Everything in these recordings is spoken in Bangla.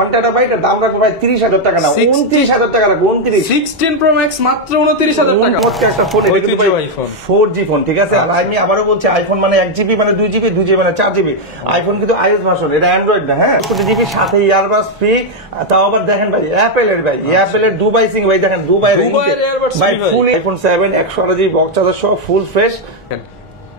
অন টেরাবাইটের দাম রাখবো ভাই 30,000 টাকা না, 29,000 টাকা রাখবো। 16 Pro Max মাত্র 29,000 টাকা। একটা ফোন, আইফোন 4G ফোন, ঠিক আছে। আর আমি আবারও বলছি, আইফোন মানে 1GB মানে 2GB, 2GB মানে 4GB। আইফোন কিন্তু iOS ভার্সন, এটা অ্যান্ড্রয়েড না। হ্যাঁ, 4GB সাথে ইয়ারবাডস ফ্রি। তাও আবার দেখেন ভাই অ্যাপেলের, ভাই অ্যাপেলের দুবাই সিং, ভাই দেখেন দুবাইয়ের এয়ারবাডস ভাই ফুল আইফোন 7 128GB বক্স চার্জার সহ ফুল ফ্রেশ।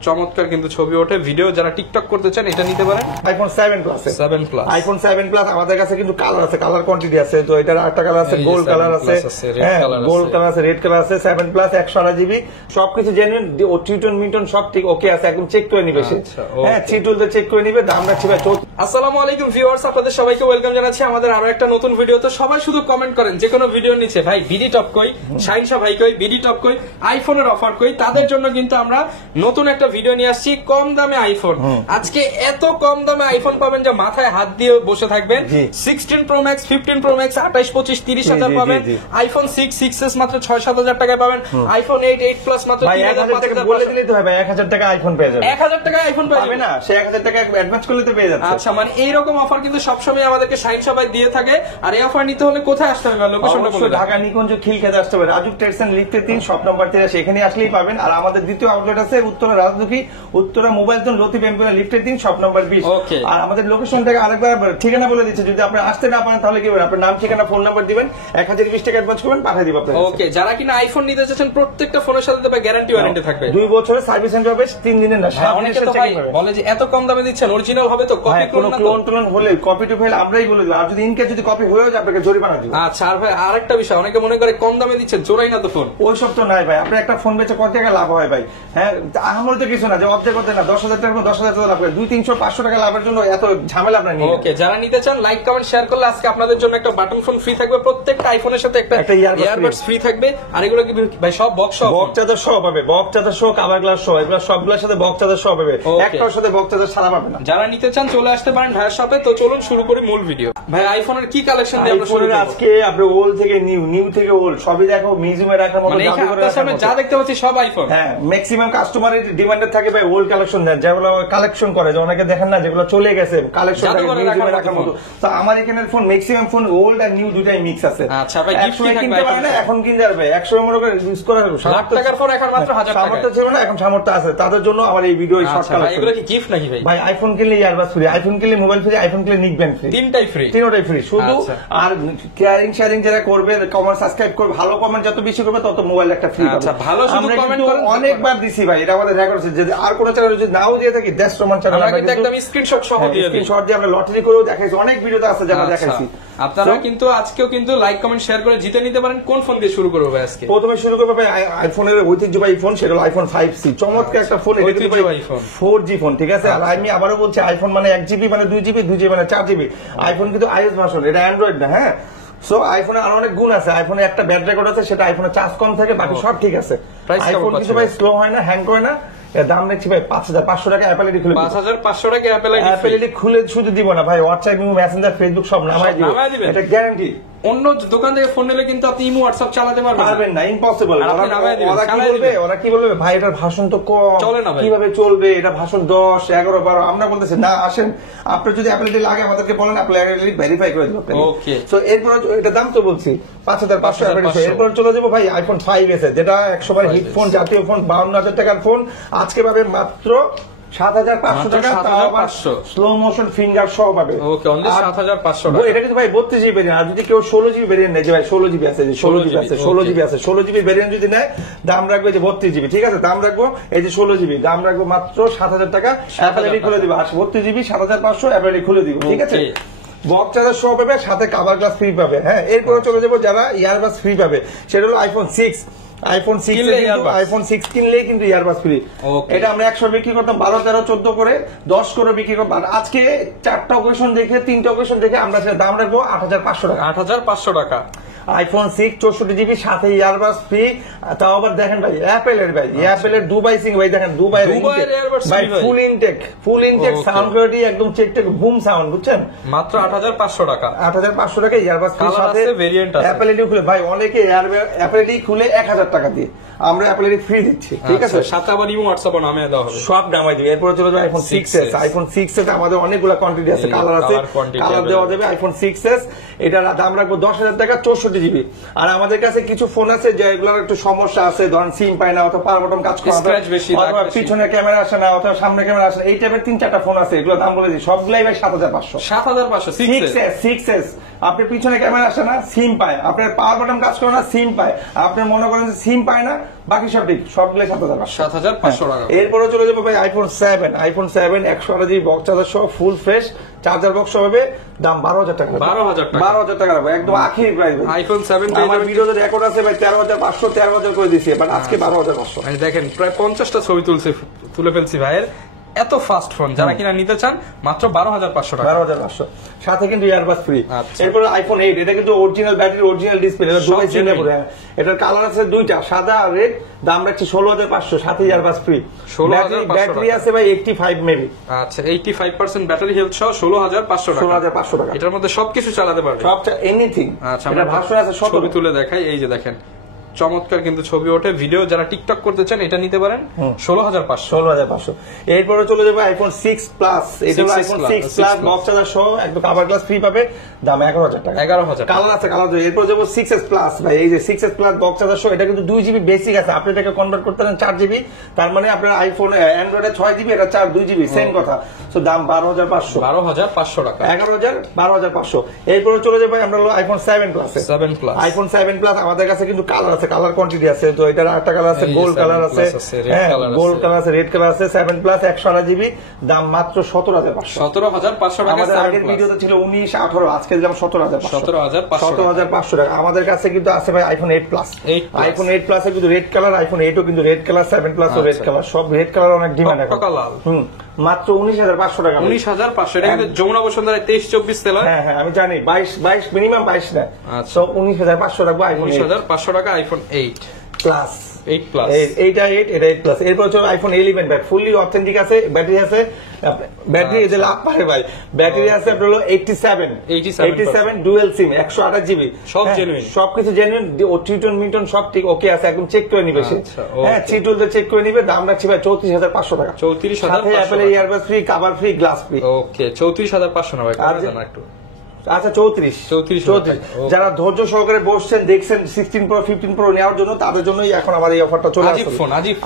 চমৎকার কিন্তু ছবি ওঠে। ভিডিও যারা টিকটক করতে চান এটা নিতে পারেন। IPhone 7 plus, 7 plus, iPhone 7 plus আমাদের কাছে কিন্তু কালার আছে, কালার কোয়ান্টিটি আছে। তো এটার আরেকটা কালার আছে, গোল্ড কালার আছে, হ্যাঁ গোল্ড কালার আছে, রেড কালার আছে। 7 প্লাস 128GB সবকিছু জেনুইন, ও টিউটন মিটন সব ঠিক ওকে আছে, একদম চেক করে নিবে সে। হ্যাঁ, চিটুলতে চেক করে নিবে। দাম রাখছি ভাই। আসসালামু আলাইকুম ভিউয়ার্স, আপনাদের সবাইকে ওয়েলকাম জানাচ্ছি আমাদের আরো একটা নতুন ভিডিও। তো সবাই শুধু কমেন্ট করেন যে কোনো ভিডিওর নিচে, ভাই বিডি টপ কই, শাহিনশা ভাই কই, বিডি টপ কই, আইফোনের অফার কই। তাদের জন্য কিন্তু আমরা নতুন একটা ভিডিও নিয়ে আসছি, কম দামে আইফোন। আজকে এত কম দামে আইফোন পাবেন যে মাথায় হাত দিয়ে বসে থাকবেন। 16 Pro Max, 15 Pro Max 28, 25, 30,000 পাবেন। আইফোন 6, 6s মাত্র 6-7,000 টাকায় পাবেন। আইফোন 8, 8 প্লাস মাত্র 3,000 টাকা বলে দিলেই তো হবে। 1,000 টাকা আইফোন পেয়ে যাবে। 1,000 টাকা আইফোন পাবে না, সে 1,000 টাকা অ্যাডভান্স করলে তো পেয়ে যাচ্ছে। আচ্ছা, মানে এইরকম অফার কিন্তু সবসময় আমাদেরকে শাহিনশা ভাই দিয়ে থাকে। আর এই অফার নিতে হলে কোথায় আসতে হবে? লোকেশনটা বলে দেন। ঢাকা নিকুঞ্জ খিলক্ষেতে আসতে হবে, রাজুক ট্রেডস এন্ড লিফটে 3 শপ নাম্বার 13, সেখানে আসলেই পাবেন। আর আমাদের দ্বিতীয় আউটলেট আছে উত্তরা রাজদুখী, উত্তরা মোবাইল জোন, লতিফ এমপিলা লিফটের 3 শপ নাম্বার 20। আর আমাদের লোকেশনটাকে আরেকবার ঠিকানা বলে দিচ্ছি, যদি আপনি আসতে না পারেন তাহলে কি হবে, আপনার নাম ঠিকানা ফোন নাম্বার দিবেন, 1020 টাকা অ্যাডভান্স করবেন, পাঠিয়ে দিব আপনাদের। ওকে, যারা কিনা আইফোন নিতে চাচ্ছেন প্রত্যেকটা ফোনের সাথে তবে গ্যারান্টি ওয়ারেন্টি থাকবে, 2 বছরের সার্ভিস সেন্টার হবে, 3 দিনের না। অনেকে তো ভাই বলে যে এত কম দামে দিচ্ছেন, অরিজিনাল হবে তো? কপি ক্লোন হলে কপি টু ফাইল আমরাই বলে দিলাম। আর যদি ইনকেস যদি কপি হয়েও যায় আপনাকে জরিমানা দিব। আচ্ছা, আর ভাই আরেকটা বিষয়, অনেকে মনে করে কম দামে দিচ্ছেন, চোরাই না তো ফোন? ওইসব তো নাই ভাই। আপনি একটা ফোন বেচে কত টাকা লাভ হয় ভাই? হ্যাঁ, আমার তো কিছু না যে অবজেক্ট করতে না 10,000 টাকা 10,000 টাকা লাভ করে, 200-300-500 টাকা লাভের জন্য এত ঝামেলা আপনার নেই। ওকে, যারা নিতে চান লাইক কমেন্ট শেয়ার করলে আজকে আপনাদের জন্য একটা বাটন ফোন ফ্রি থাকবে, প্রত্যেকটা আইফোনের সাথে একটা ইয়ারবাডস ফ্রি থাকবে। আর এগুলো কি ভাই সব বক্স চার্জার সহ পাবে, বক্স চার্জার সহ, কভার গ্লাস সহ, এগুলো সবগুলোর সাথে বক্স চার্জার সহ পাবে, একটার সাথে বক্স চার্জার ছাড়া পাবে না। যারা নিতে চান চলে আসতে পারেন ভাইয়ের শপে। তো চলুন শুরু করি মূল ভিডিও। ভাই আইফোনের কি কালেকশন দিয়ে আমরা শুরু করব? আজকে আপনি ওল্ড থেকে নিউ, নিউ থেকে ওল্ড সবই দেখো, মিউজিয়ামে রাখার মতো, আপনার সামনে যা দেখতে পাচ্ছি সব আইফোন। হ্যাঁ, ম্যাক্সিমাম কাস্টমারের ডিমান্ডে থাকে ভাই ওল্ড কালেকশন দেন, যেগুলো কালেকশন করে, যে অনেকে দেখেন না যেগুলো চলে গেছে কালেকশন থাকে মিউজিয়ামে রাখার মতো। তো আমার এখানের phone maximum phone old are new দুটাই মিক্স আছে। আচ্ছা ভাই, গিফট কিনতে পারে না, এখন কিনতে পারবে 100 মনে করে ইউজ করার লাখ টাকার ফোন এখন মাত্র 1000 টাকা। সামর্থ্য ছিল না, এখন সামর্থ্য আছে, তাদের জন্য আমার এই ভিডিও শর্ট কালেকশন। এগুলো কি গিফট নাকি ভাই? ভাই আইফোন কিনলে ইয়ারবাডস ফ্রি, আইফোন কিনলে মোবাইল ফ্রি, আইফোন কিনলে নিক ব্যান্ড ফ্রি, তিনটাই ফ্রি, তিনটাই ফ্রি শুধু। আর কেয়ারিং শেয়ারিং যারা করবে, কমেন্ট সাবস্ক্রাইব করবে, ভালো কমেন্ট যত বেশি করবে তত মোবাইল একটা ফ্রি পাবে। আচ্ছা, ভালো শুধু কমেন্ট করেন। অনেকবার দিছি ভাই, এটা আমাদের রেকর্ড আছে। যদি আর কোন চ্যানেলে যদি নাও দিয়ে থাকি, দেশ রোমান চ্যানেল আমরা কিন্তু একদম স্ক্রিনশট সহ দিয়ে দিই, স্ক্রিনশট দিয়ে আমরা লটারি করেও দেখাইছি, অনেক ভিডিওতে আছে যারা দেখাইছি। আপনারা কিন্তু আজকেও কিন্তু লাইক কমেন্ট শেয়ার করে জিতে নিতে পারেন। কোন ফোন দিয়ে শুরু করব ভাই আজকে? প্রথমে শুরু করব ভাই আইফোনের ঐতিহ্যবাহী ফোন, সেটা হলো আইফোন 5C, চমৎকার একটা ফোন, এটা কিন্তু 4G ফোন, ঠিক আছে। আর আমি আবারও বলছি, আইফোন মানে 1GB মানে 2GB, 2GB মানে 4GB। আইফোন কিন্তু iOS ভার্সন, এটা অ্যান্ড্রয়েড না। হ্যাঁ, সো আইফোনে আরো অনেক গুণ আছে। আইফোনে একটা ব্যাড রেকর্ড আছে, সেটা আইফোনে চার্জ কম থাকে, বাকি সব ঠিক আছে। আইফোন কিছু ভাই স্লো হয় না, হ্যাং করে না। দাম দেখছি ভাই 5,500 টাকা অ্যাপল আইডি খুলে, 5,500 টাকা অ্যাপল আইডি খুলে শুধু দিব না ভাই, হোয়াটসঅ্যাপ, ইমো, মেসেঞ্জার, ফেসবুক সব নামাই দিব, এটা গ্যারান্টি। অন্য দোকান থেকে ফোন নিলে কিন্তু আপনি ইমো হোয়াটসঅ্যাপ চালাতে পারবেন না, ইম্পসিবল। ওরা কি বলবে ভাই, এটার ভাষণ তো কম, চলে না, কিভাবে চলবে, এটা ভাষণ 10, 11, 12। আমরা বলতেছি না, আসেন আপনার যদি অ্যাপল আইডি লাগে আমাদেরকে বলেন, অ্যাপল আইডি ভেরিফাই করে দেবো। ওকে, সো এরপর এটা দাম তো বলছি 5,500। এরপর চলে যাবো ভাই আইফোন 5S, যেটা 100 হিট ফোন, জাতীয় ফোন, 52,000 টাকার ফোন। আজকে পাবে মাত্র 7,500 টাকা, স্লো মোশন ফিঙ্গার সহ পাবে। ওকে, অনলি 7,500 টাকা। এটা কিন্তু ভাই 32GB ভেরিয়েন্ট। আর যদি কেউ 16GB ভেরিয়েন্ট নেয়, যে ভাই 16GB আছে, 16GB আছে, 16GB আছে, 16GB ভেরিয়েন্ট যদি নেয়, দাম রাখবে যে 32GB, ঠিক আছে। দাম রাখবো এই যে 16GB, দাম রাখবো মাত্র 7,000 টাকা, অ্যাপল আইডি খুলে দিব। আর 32GB 7,500, অ্যাপল আইডি খুলে দিব, ঠিক আছে। বক্স চার্জার সহ পাবে, সাথে কভার গ্লাস ফ্রি পাবে। হ্যাঁ, এরপরে চলে যাবো যারা ইয়ারবাডস ফ্রি পাবে, সেটা হলো আইফোন 6। আইফোন 6 কিনলেই কিন্তু ইয়ারবাডস ফ্রি। এটা আমরা 100 বিক্রি করতাম, 12, 13, 14 করে 10 করে বিক্রি করতাম। আজকে 4টা অকেশন দেখে, 3টা অকেশন দেখে আমরা সেটা দাম রাখবো 8,500 টাকা। 8,500 টাকা। আইফোন 6 64GB সাথে ইয়ারবাস ফ্রি। তাও আবার দেখেন ভাই অ্যাপেলের ভাই, অ্যাপেলের দুবাই সিং ভাই, দেখেন দুবাইয়ের ভাই ফুল ইনটেক সাউন্ড কোয়ালিটি একদম চেক বুম সাউন্ড, বুঝছেন? মাত্র 8500 টাকা, 8500 টাকা ইয়ারবাস ফ্রি সাথে অ্যাপেল এডি খুলে ভাই, অনেকে অ্যাপেল এডি খুলে 1000 টাকা দিয়ে আমরা অ্যাপেল এডি ফ্রি দিচ্ছি, ঠিক আছে? সাথে আবার ইমো হোয়াটসঅ্যাপ নামে দেওয়া হবে, সব নামাই দিবে। এরপর চলে যাবে আইফোন 6s। আইফোন 6s আমাদের অনেকগুলো কোয়ান্টিটি আছে, কালার আছে, কালার দেওয়া যাবে। আইফোন 6s এটার দাম রাখবো 10,000 টাকা 64GB। আর আমাদের কাছে কিছু ফোন আছে যেগুলোর একটু সমস্যা আছে, ধরেন সিম পায় না অথবা পাওয়ার বাটন কাজ করে না, অথবা পিছনে ক্যামেরা আসে না, অথবা সামনে ক্যামেরা আসে না, এই টাইপের 3-4টা ফোন আছে, এগুলো দাম বলে দিই সবগুলাই ভাই 7500। 6s আপনি পিছনে ক্যামেরা আসে না, সিম পায়, আপনার পাওয়ার বাটন কাজ করে না, সিম পায়, আপনি মনে করেন যে সিম পায় না, বাকি সব ঠিক, সবগুলাই 7500 টাকা। এরপরে চলে যাবো ভাই iPhone 7। IPhone 7 128GB box charger সহ ফুল ফ্রেশ চার্জার বক্স হবে, দাম 12000 টাকা। 12000 টাকা রাখবো, একদম আখির প্রাইস। আইফোন 7 আমার ভিডিওতে রেকর্ড আছে ভাই 13500 13000 করে দিছি, বাট আজকে 12500। দেখেন প্রায় 50টা ছবি তুলে ফেলছি ভাইয়ের, এত ফাস্ট ফোন যারা কিনা নিতে চান মাত্র 12500 টাকা। 12500 সাথে কিন্তু ইয়ারবাস ফ্রি। এরপর আইফোন 8, এটা কিন্তু অরিজিনাল ব্যাটারি, অরিজিনাল ডিসপ্লে, এটা দুবাই সিঙ্গাপুরে। এটার কালার আছে দুইটা, সাদা আর রেড, দাম রাখছি 16500 সাথে ইয়ারবাস ফ্রি। 16500 ব্যাটারি আছে ভাই 85 মেবি। আচ্ছা 85% ব্যাটারি হেলথ সহ 16500 টাকা। 16500 টাকা, এটার মধ্যে সবকিছু চালাতে পারবে, সব এনিথিং। আচ্ছা এটা ভার্সন আছে, ছবি তুলে দেখাই, এই যে দেখেন চমৎকার কিন্তু ছবি ওঠে। ভিডিও যারা টিকটক করতে চান এটা নিতে পারেন 16500। এরপরে চলে যাবে আইফোন 6 প্লাস। এটা হলো আইফোন 6 প্লাস বক্স চার্জার সহ একদম কভার গ্লাস ফ্রি পাবে, দাম 11000 টাকা। 11000 কালার আছে, কালার। এরপর যাবো 6s প্লাস ভাই, এই যে 6s প্লাস বক্স চার্জার সহ, এটা কিন্তু 2GB বেসিক আছে, আপনি এটাকে কনভার্ট করতে পারেন 4GB, তার মানে আপনার আইফোন অ্যান্ড্রয়েডে 6GB, এটা 2GB, সেম কথা। সো দাম 12500। 12500 টাকা, 12500। এরপরে চলে যাবে আমরা হলো আইফোন 7 প্লাস। আইফোন 7 প্লাস আমাদের কাছে কিন্তু কালার আছে, কালার কোয়ান্টিটি আছে। তো এটার আরেকটা কালার আছে, গোল্ড কালার আছে, হ্যাঁ গোল্ড কালার আছে, রেড কালার আছে। 7 প্লাস 128GB, দাম মাত্র 17500। 17500 টাকা। আমাদের আগের ভিডিওতে ছিল 19 18, আজকে দিলাম 17500। 17500 টাকা। আমাদের কাছে কিন্তু আছে ভাই আইফোন 8 প্লাস। আইফোন 8 প্লাসে কিন্তু রেড কালার, আইফোন 8ও কিন্তু রেড কালার, 7 প্লাসও রেড কালার, সব রেড কালার অনেক ডিমান্ড এখন। মাত্র 19500 টাকা। 19500। এটা কিন্তু যমুনা বসুন্ধরা 23-24 সেল হয়। হ্যাঁ আমি জানি, 22 মিনিমাম 22 না। আচ্ছা 19500 রাখবো আইফোন 19500 টাকা আইফোন 8 প্লাস। 8 প্লাস, এইটা 8, এটা 8 প্লাস। এরপর হচ্ছে আইফোন 11 ব্যাট, ফুললি অথেন্টিক আছে, ব্যাটারি আছে, ব্যাটারি এই যে লাভ পারে ভাই, ব্যাটারি আছে আপনার হলো 87 ডুয়াল সিম 128GB, সব জেনুইন, সবকিছু জেনুইন। ও টিটন মিটন সব ঠিক ওকে আছে, একদম চেক করে নিবে সে। হ্যাঁ চিটুলতে চেক করে নিবে, দাম রাখছি ভাই 34500 টাকা। 34500 Apple earbuds free, cover free, glass free. Okay 34500 না ভাই, কত জানা একটু। আচ্ছা 34। যারা ধৈর্য সহকারে বসছেন দেখছেন 16 প্রো 15 প্রো নেওয়ার জন্য, তাদের জন্যই এখন আমার এই অফারটা চলে আসছে।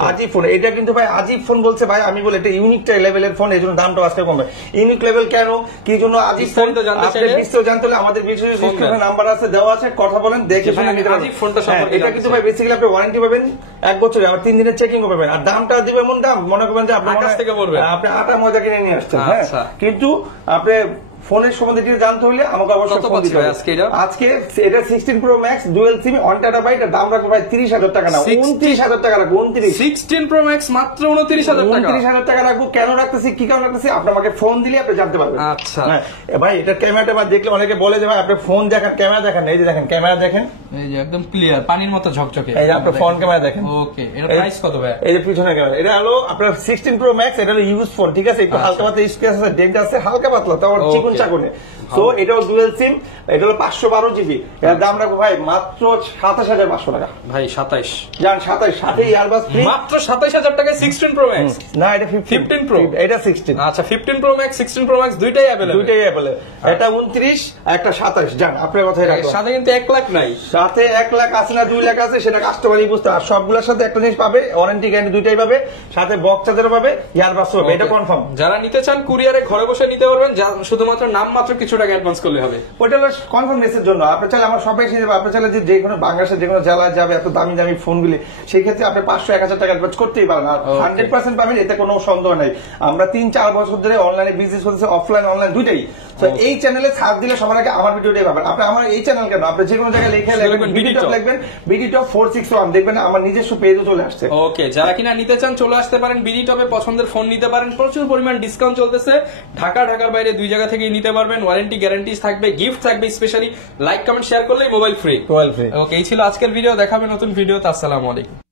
আজিব ফোন, এটা কিন্তু ভাই আজিব ফোন বলছে ভাই, আমি বলি এটা ইউনিক লেভেলের ফোন, এই জন্য দামটা আজকে কমবে। ইউনিক লেভেল কেন, কি জন্য আজিব ফোন, আপনি বিস্তারিত জানতে হলে আমাদের ডিসক্রিপশনে নাম্বার আছে, দেওয়া আছে, কথা বলেন, দেখে শুনে নিতে পারবেন। এটা কিন্তু ভাই বেসিক্যালি আপনি ওয়ারেন্টি পাবেন 1 বছরে, আবার 3 দিনের চেকিং পাবেন। আর দামটা দিবে এমন দাম, মনে করবেন যে আপনি কাছ থেকে বলবেন আপনি আটা ময়দা কিনে নিয়ে আসছেন। হ্যাঁ কিন্তু আপনি ফোনের সম্বন্ধে ডিটেইলস জানতে হলে আমাকে অবশ্যই ফোন দিতে হবে। আজকে এটা 16 pro max dual SIM 1 terabyte, এর দাম রাখবো ভাই 30000 টাকা না, 29000 টাকা রাখবো। 16 প্রো ম্যাক্স মাত্র 29000 টাকা। 29000 টাকা রাখবো। কেন রাখতেছি, কি কারণে রাখতেছি, আপনি আমাকে ফোন দিলে আপনি জানতে পারবেন। আচ্ছা ভাই এটা ক্যামেরাটা বা দেখলে অনেকে বলে যে ভাই আপনি ফোন দেখেন, ক্যামেরা দেখেন, এই যে দেখেন ক্যামেরা দেখেন, এই যে একদম ক্লিয়ার পানির মতো ঝকঝকে। এই যে আপনি ফোন ক্যামেরা দেখেন। ওকে এর প্রাইস কত ভাই? এই যে পিছনের ক্যামেরা, এটা হলো আপনার 16 প্রো ম্যাক্স, এটা হলো ইউজ ফোন, ঠিক আছে, একটু হালকা পাতলা স্ক্র্যাচ আছে, ডেন্ট আছে হালকা পাতলা, তাও চিকন চাকনে। সো এটাও ডুয়াল সিম, এটা হলো 512GB, এর দাম রাখবো ভাই মাত্র 27500 টাকা। ভাই 27 জান 27 সাথে ইয়ারবাস ফ্রি, মাত্র 27000 টাকায় 16 প্রো ম্যাক্স। না এটা 15 প্রো, এটা 16। আচ্ছা 15 প্রো ম্যাক্স 16 প্রো ম্যাক্স দুইটাই अवेलेबल, এটা 29 একটা 27। জান আপনার কথাই রাখো, সাথে কিন্তু 1 লাখ নাই, সাথে 1 লাখ আছে না 2 লাখ আছে, সেটা কাস্টমারই বুঝতে। আর সবগুলোর সাথে একটা জিনিস পাবে, ওয়ারেন্টি গ্যারান্টি দুইটাই পাবে, সাথে বক্স চার্জার পাবে, ইয়ারবাস পাবে, এটা কনফার্ম। যারা নিতে চান কুরিয়ারে ঘরে বসে নিতে পারবেন, শুধুমাত্র নাম মাত্র কিছু টাকা অ্যাডভান্স করলে হবে। ওটা হলো কনফার্মেশনের জন্য। আপনি চাইলে আমার সবাই এসে যাবে, আপনি চাইলে যে কোনো বাংলাদেশের যে কোনো জেলায় যাবে এত দামি দামি ফোনগুলি, সেই ক্ষেত্রে আপনি 500-1000 টাকা অ্যাডভান্স করতেই পারেন, আর 100% পাবেন, এতে কোনো সন্দেহ নেই। আমরা 3-4 বছর ধরে অনলাইনে বিজনেস করতেছি, অফলাইন অনলাইন দুইটাই। তো এই চ্যানেলে সার্চ দিলে সবার আগে আমার ভিডিওটাই পাবেন। আপনি আমার এই চ্যানেল কেন, আপনি যে কোনো জায়গায় লিখে লিখবেন বিডি টপ 461, দেখবেন আমার নিজস্ব পেজও চলে আসছে। ওকে যারা কিনা নিতে চান চলে আসতে পারেন বিডি টপে, পছন্দের ফোন নিতে পারেন, প্রচুর পরিমাণ ডিসকাউন্ট চলতেছে। ঢাকার বাইরে 2 জায়গা থেকে নিতে পারবেন, ওয়ারেন্টি ওয়ারেন্টি গ্যারান্টি থাকবে, গিফট থাকবে, স্পেশালি লাইক কমেন্ট শেয়ার করলেই mobile free. Mobile free. Okay, এই ছিল আজকের ভিডিও, দেখাবে নতুন ভিডিওতে। আসসালামু আলাইকুম।